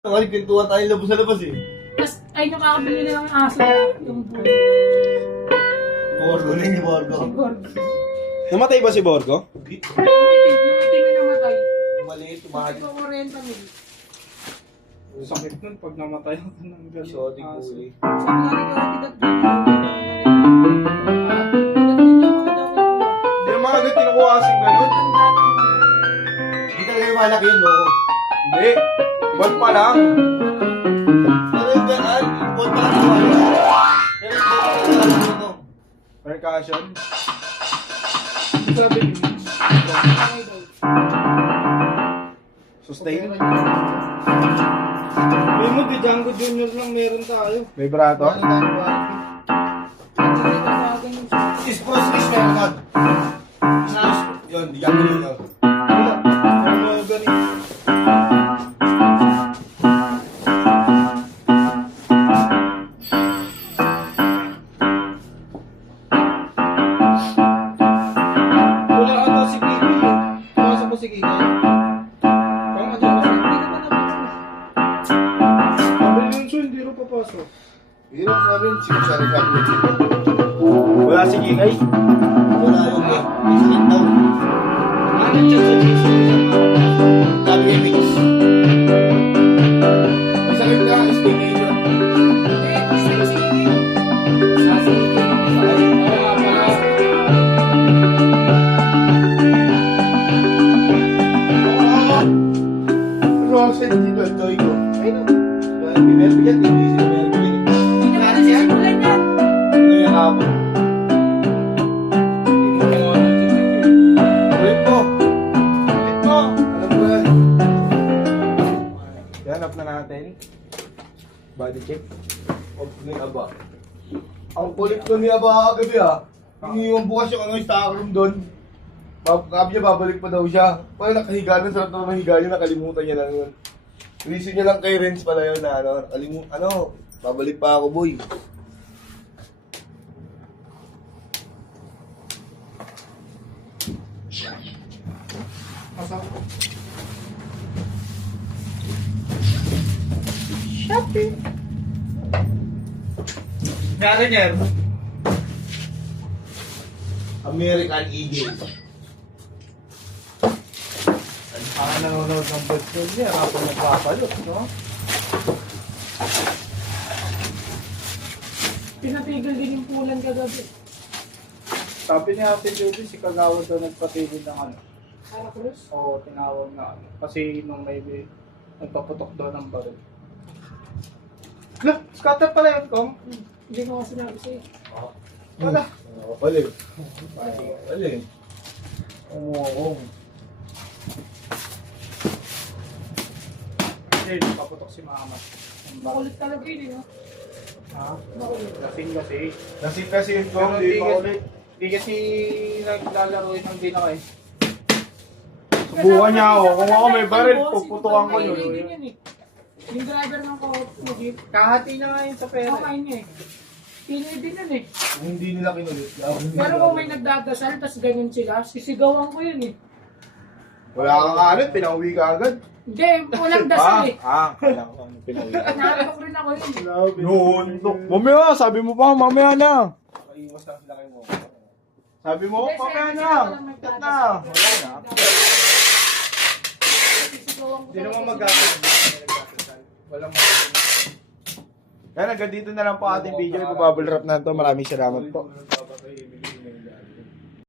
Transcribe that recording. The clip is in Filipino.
Ay, pintuan tayo labas sa labas eh. Tapos, ay, nakakabili na lang yung aso. Yung buhay. Borgo na yung Borgo. Siguro. Namatay ba si Borgo? Yung itim na namatay. Maliit, Kasi tumahal. ko 40 mil. Sakit nun pag namatay ako ng gano'n. Exotic bully. Sabi nga ni Kati, Hindi naman agad kinukuha kasing gano'n. Hindi talaga yung malaki yun, no? Hindi. Buwan pa lang. Pero yung ganaan, yung buwan pa lang yung malaki. Pero yung buwan pa lang yung ano. Percussion. Sabi ni Sustain. May mo, di Django Junior lang meron tayo. May brato? Ano tayo ba? Is pro Swiss meron ka? Yun, di ako yun. Wala. Ano ganito? Wala ata si Kiki eh. Pumasok mo si Kiki. Kung ano ba? Sabi ni Yunso, hindi rin papasok. Hindi naman sabi yun, sinisari sabi yun. Wala si Kiki? Wala yun eh. May sakit daw. Nag-chat sa Jason. Sabi niya, Mix. May sakit ka, staycation. Rosel, dito, toy ko. Ayun. Binibigyan, hindi sila binibigyan. Ano yung hapon? Ulit mo. Ulit mo. Alam mo yan. Hanap na natin. Body check. Huwag ni Aba. Ang kulit ko ni Aba kagabi ah. Iniwan bukas yung stock room doon. Sabi niya babalik pa daw siya. Pag nakahiga na, sarap naman mahiga niya, nakalimutan niya lang yun. Reason niya lang kay Renz pala yun na babalik pa ako boy. Shopping. Gano'n yan? American Eagle. Parang nanonood ng birds doon niya. Kapag nagpapalot, no? Pinatigil din yung pulan kagabi. Sabi ni Ate Judy, si Kagawa daw nagpatigil ng ano. Para Cruz. Oo, tinawag na ano. Kasi nung may nagpaputok daw ng baril. Lah, scatter pala yun, Kong. Hindi ko kasi sinabi sa'yo. Wala. Balik. Balik. Oo. Hindi, nagpaputok si Mama. Makulit talaga yun, no? Ha? Makulit. Lasing kasi. Nasip kasi yun ko, Pero hindi pa ulit. Di kasi naglalaro yun ng dina eh. Subukan niya ako. Kung ako may baril, puputukan ko yun. Yung driver ng jeep, Kahati na nga yun sa pera. okay niya eh. Pinoy din yun eh. Kung hindi nila kinulit. Pero kung may nagdadasal, tas ganyan sila, sisigawan ko yun eh. Wala kang kaanit, pinauwi ka agad. Hindi, walang dasal eh. Kailangan ko pinauwi. Natok rin ako yun. Noon. Mamaya, sabi mo pa, mamaya na. Nakaiwas lang sila kayo mo. Sabi mo, Hindi, mamaya sir, na. walang Tat magdadasal. na. Wala na. Sisigawan ko Hindi naman talaga magkakaroon. Walang magkakaroon. Kaya hanggang dito na lang po ating video. Ibabubble wrap na ito. Maraming salamat po.